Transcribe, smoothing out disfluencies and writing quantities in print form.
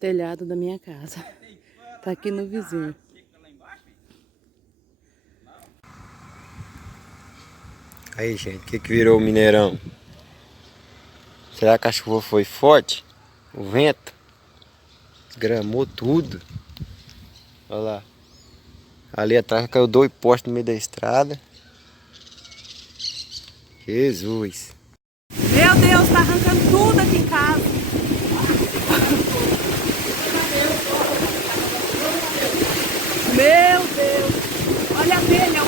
Telhado da minha casa. Tá aqui no vizinho. Aí, gente, o que virou o Mineirão? Será que a chuva foi forte? O vento desgramou tudo. Olha lá. Ali atrás caiu 2 postes no meio da estrada. Jesus. Meu Deus, tá arrancando tudo aqui em casa. Meu Deus. Olha a telha,